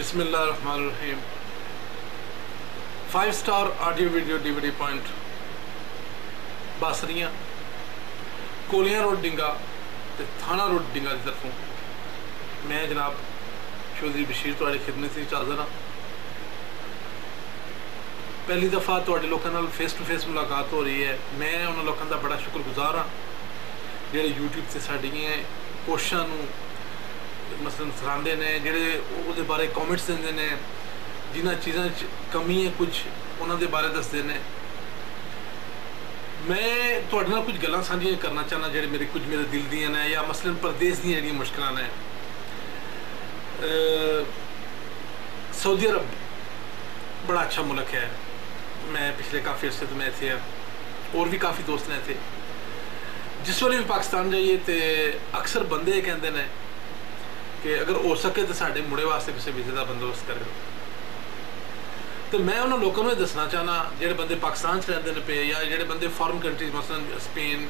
बिस्मिल्लाहिर्रहमानिर्रहीम 5 star audio video DVD point Basarian Kolian road Dinga ते थाना रोड डिंगा की तरफों मैं जनाब चौधरी बशीर तुहाडी खिदमत में हाज़र हाँ। पहली दफ़ा तुहाडे लोकां नाल फेस टू फेस मुलाकात हो रही है। मैं उन्होंने लोगों का बड़ा शुक्रगुजार हाँ जिहड़े यूट्यूब से साड़ियाँ कोशिशों मसलन सराहते हैं, जोड़े वो बारे कॉमेंट्स देंगे ने, जिन्होंने चीज़ों कमी है कुछ उन्होंने बारे दसते हैं। मैं तुहाडे नाल कुछ गल्लां साझियां करना चाहना जो मेरे दिल दियां ने या मसलन परदेस दी जिहड़ियां मुश्किलां ने। सऊदी अरब बड़ा अच्छा मुल्क है। मैं पिछले काफ़ी अर्से तो मैं इत्थे और भी काफ़ी दोस्त ने इत्थे। जिस वेले भी पाकिस्तान जाइए तो अक्सर बंदे कहते हैं कि अगर हो सके तो साढ़े मुड़े वास्ते किसी वीज़े का बंदोबस्त करो। तो मैं उन्होंने लोगों को दसना चाहना जोड़े बंदे पाकिस्तान रहते हैं पे या जोड़े बंदे फॉरन कंट्रीज मसलन स्पेन,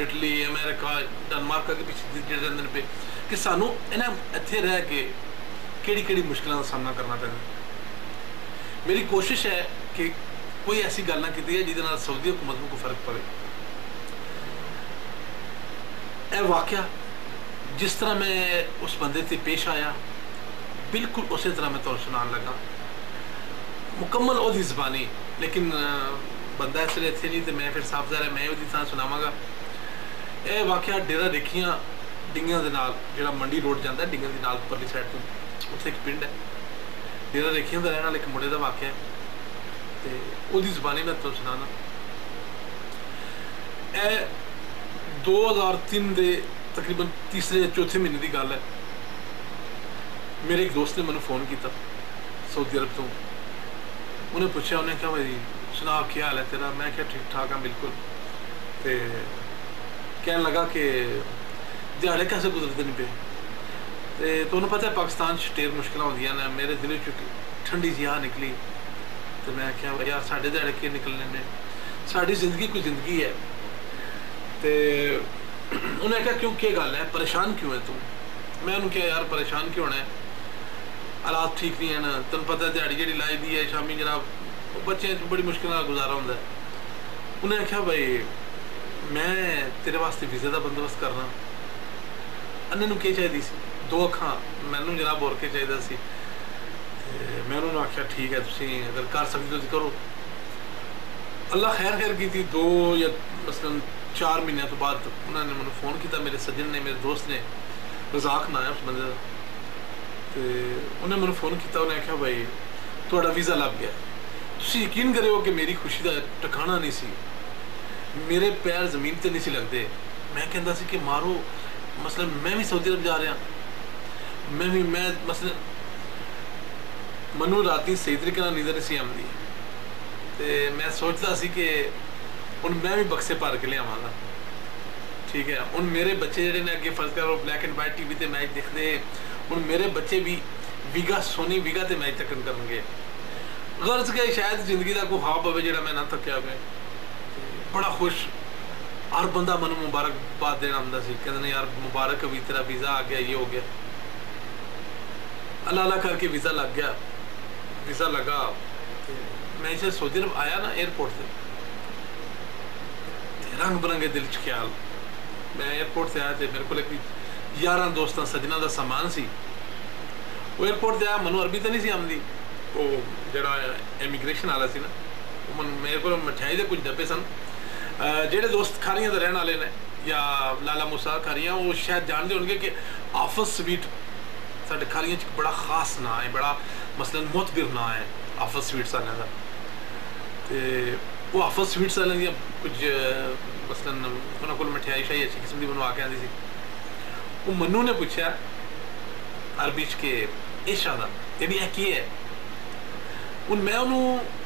इटली, अमेरिका, डेनमार्क के पिछले जो रहते हैं पे कि सानू इन्हें इत्थे रह के किहड़ी मुश्किलों का सामना करना पैंदा। मेरी कोशिश है कि कोई ऐसी गल ना की है जिहदे नाल सऊदी हुकूमत को फर्क पवे। यह वाकया जिस तरह मैं उस बंदे से पेश आया बिल्कुल उसी तरह मैं तुहानूं सुनान लगा, मुकम्मल ओदी ज़बानी। लेकिन बंदा इस वेले इत्थे नहीं तो मैं फिर साफ ज़ाहिर है मैं ओदी तरह सुनावांगा। यह वाकया डेरा रेखियां डिंगियां दे नाल जिहड़ा मंडी रोड जाता है डिंगियां दी नाल परली साइड तो उत्थे एक पिंड है डेरा रेखियां दा रहने वाला एक मुंडे दा वाकया है ते ओदी ज़बानी मैं तुहानूं सुनाना। यह 2003 दे तकरीबन तीसरे चौथे महीने की गल है। मेरे एक दोस्त ने मैंने फ़ोन किया सऊदी अरब तो। उन्हें पूछा, उन्हें क्या भाई सुना क्या हाल है तेरा? मैं क्या ठीक ठाक हाँ बिल्कुल। तो कहने लगा कि दिहाड़े कैसे गुजरते नहीं पे। तो उन्हें पता है पाकिस्तान ढेर मुश्किल होंदियां ने। मेरे दिल ठंडी जी आह निकली तो मैं क्या यार साढ़े दिहाड़े के निकलने ने, साड़ी जिंदगी कोई जिंदगी है। तो उन्हें कहा क्यों क्या गल है, परेशान क्यों है तू? मैं उन्हें कहा यार परेशान क्यों होना है, हालात ठीक नहीं है ना, तेन पता दिहाड़ी जी लाई दी है शामी जनाब बच्चे बड़ी मुश्किल गुजारा होंगे। उन्हें आख्या भाई मैं तेरे वास्ते वीज़े का बंदोबस्त करना। अन्ने नूं क्या चाहिए सी? 2 अखां। मैनू जनाब होर क्या चाहिए सी? मैं उन्होंने आख्या ठीक है तुसीं अगर कर सकते हो तो करो। अल्लाह खैर की थी। 2 या मसलन 4 महीनों तो बाद उन्होंने मैंने फ़ोन किया, मेरे सज्जन ने, मेरे दोस्त ने, रज़ाक ना है उस बंदे का। तो उन्हें मैंने फ़ोन किया, उन्हें आख्या भाई थोड़ा वीज़ा लग गया। तुसीं यकीन करो कि मेरी खुशी का ठिकाना नहीं सी, मेरे पैर ज़मीन पर नहीं सी लगते। मैं कहता सी कि मारो मसलन मैं भी सऊदी अरब जा रहा, मैं मसलन मनु राती सही तरीके नींद नहीं सी आती। तो मैं सोचता सी कि हुण मैं भी बक्से भर के लियावांगा। ठीक है, हुण मेरे बच्चे जिहड़े ने अगे फर्ज करो ब्लैक एंड वाइट TV ते मैच देखते, हुण मेरे बच्चे भी वीगा सोनी वीगा ते मैच तकन करनगे। गर्ज के शायद जिंदगी का कोई ख्वाब होवे जिहड़ा मैं ना तक्या होवे। बड़ा खुश हर बंदा मैनू मुबारकबाद देना आंदा सी, कहंदे ने यार मुबारक भी तेरा वीज़ा आ गया, ये हो गया। अल्लाह अल्लाह करके वीज़ा लग गया। वीज़ा लगा मैं इसे सऊदी अरब आया ना एयरपोर्ट से रंग बिरंगे दिल च ख्याल। मैं एयरपोर्ट से आया तो मेरे को 11 दोस्तों सजना का सामान सी। वो एयरपोर्ट से आया, मैनू अरबी तो नहीं सी आती। वो जरा इमीग्रेशन वाला सी ना, मेरे को मिठाई के कुछ डब्बे सन। जेडे दोस्त खारियां के रहने वाले ने या लाला मूसा खारियां वो शायद जानते होंगे कि आफस स्वीट साढ़े खारियां च बड़ा खास ना है, बड़ा मसलन मोतबिर ना है आफस स्वीट्स वाले का। तो वो आफस स्वीट्स वाले कुछ मसलन उन्होंने को मिठाई शाई अच्छी किस्म की बनवा के आती सी। वो मनु ने पूछा अरबी च के इशा का यानी यह की है। हूँ मैं उन्होंने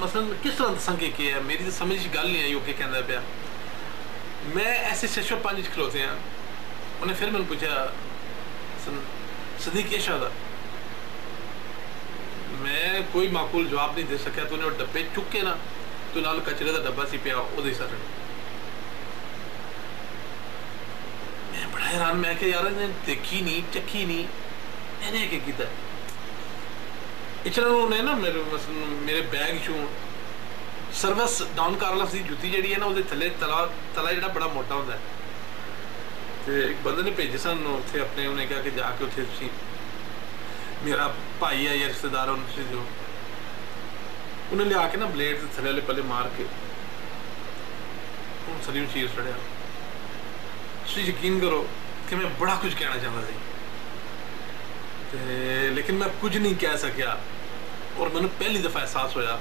मसलन किस तरह दसा कि है, मेरी तो समझ गल नहीं आई वो क्या कहता पाया। मैं ऐसे 605 खलोते हैं। उन्हें फिर मैंने पूछा सदीक इशा का। मैं कोई माकूल जवाब नहीं दे सकिया। तो उन्हें डब्बे चुके ना तो नाल कचरे का डब्बा सी पिया वो सारे। मैं बड़ा हैरान, मैं कि यार इन्हें देखी नहीं चखी नहीं, इन्हें क्या किया। इचना ने ना मेरे बैग चों सर्विस डॉन कार्लस की जुत्ती जी है ना वो थले तला तला जो बड़ा मोटा होंगे तो एक बंदे ने भेजे सन उत्थे अपने उन्हें कहा कि जाके उत्थे तुसी मेरा भाई है या रिश्तेदार है उन्हें जो उन्हें लिया के ना ब्लेड थले वाले पहले मार के सली चीर चढ़िया। तुसी यकीन करो कि मैं बड़ा कुछ कहना चाहता सी लेकिन मैं कुछ नहीं कह सकिया और मैंने पहली दफ़ा एहसास होया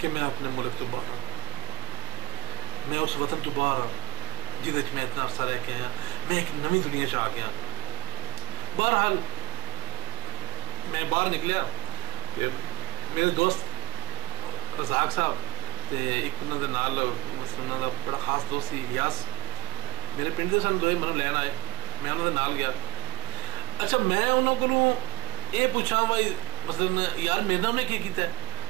कि मैं अपने मुल्क तो बाहर हाँ, मैं उस वतन तो बाहर हाँ जिद मैं इतना अरसा रह के आया, मैं एक नवी दुनिया च आ गया। बहरहाल मैं बाहर निकलिया, मेरे दोस्त रज़ाक साहब तो एक उन्होंने नाल उन्होंने बड़ा खास दोस्त सी इलियास मेरे पिंड के सन दोए मैं लैन आए, मैं उन्होंने नाल गया। अच्छा मैं उन्होंने को ये पूछा भाई मसलन यार मेरे नाल उन्हें क्या किया,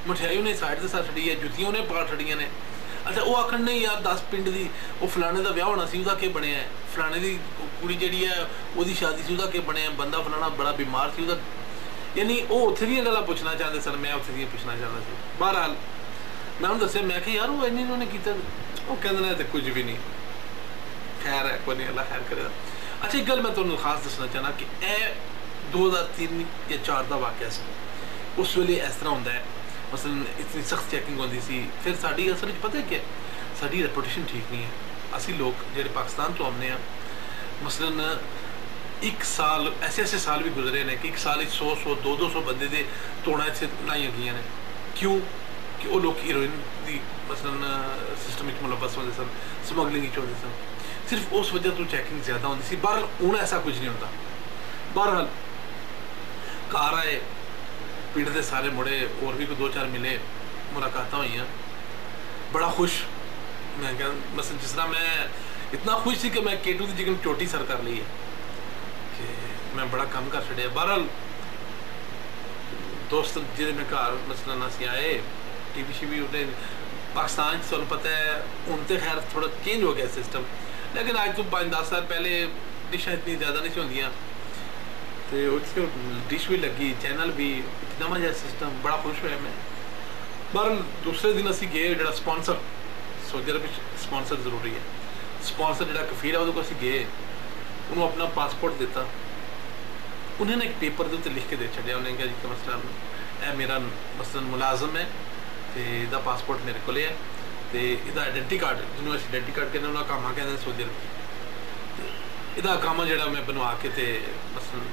मठियाई उन्हें साइड से साथ छड़ी है, जुतियां उन्हें पाड़ छड़ियां ने। अच्छा वो आखन नहीं यार 10 पिंड की वो फलाने का ब्याह होना सी उसका क्या बनया है, फलाने की कुड़ी जी है वो शादी से उसका क्या बनया, बंदा फलाना बड़ा बीमार सी उसका, यानी वो उत्थे दी गल्लां पुछना चाहते सन, मैं उत्थे दी पुछना चाहता सी। बहरहाल मैं उन्हें दस्सिया मैं कि यार वो इन्नी उन्होंने किया, वो कहते हैं तो कुछ भी नहीं, खैर है कोई नहीं अल्लाह खैर करेगा। अच्छा एक गल मैं तुहानूं खास दसना चाहना कि यह 2003 या 4 का वाक़या सी। उस वेले इस तरह होंदा है मसलन इतनी सख्त चैकिंग होती सी, फिर साड़ी असल पता है क्या साड़ी रेपूटेशन ठीक नहीं है। असी लोग जो पाकिस्तान तो आने मसलन एक साल ऐसे ऐसे साल भी गुजरे ने कि एक साल 100 200 बंदे दे तोड़ा इतने लाइया गई ने, क्यों कि वो लोग हीरोइन की मसलन सिस्टम मुलवस होते सन, स्मगलिंग होते सन, सिर्फ उस वजह तो चैकिंग ज़्यादा होती सी। बहरहाल हूँ ऐसा कुछ नहीं होता। बहरहाल घर आए पिंड के सारे मुड़े और भी कोई 2-4 मिले, मुलाकात हुई, बड़ा खुश मैं क्या मसलन जिस तरह मैं इतना खुश थी कि मैं केटू की जगह चोटी सर कर ली है कि मैं बड़ा कम कर छड़िया। बहरहाल दोस्त जिसे मैं घर मसलन असी आए टीवी शीवी उन्हें पाकिस्तान तुहानूं पता है हूँ तो खैर थोड़ा चेंज हो गया सिस्टम, लेकिन अज तो 5-10 साल पहले डिशां इतनी ज़्यादा नहीं होंदियां तो उत्थे डिश भी लगी, चैनल भी नवा जहा सिस्टम, बड़ा खुश होया मैं। बहरहाल दूसरे दिन असी गए जो स्पॉन्सर सऊदी अरब स्पॉन्सर जरूरी है, स्पॉन्सर जो कफील है वो असी गए उन्होंने अपना पासपोर्ट दिता, उन्होंने एक पेपर के उत्ते लिख के दे छड़िया, उन्हें कहा जी कि मसलन यह मेरा मसलन मुलाजम है तो इसका पासपोर्ट मेरे को है तो इसका आइडेंटी कार्ड जिन्होंने अस आइडेंटी कार्ड कहते उन्होंने कामा कहते सऊदी अरब, इसका कामा जो मैं बनवा के मसलन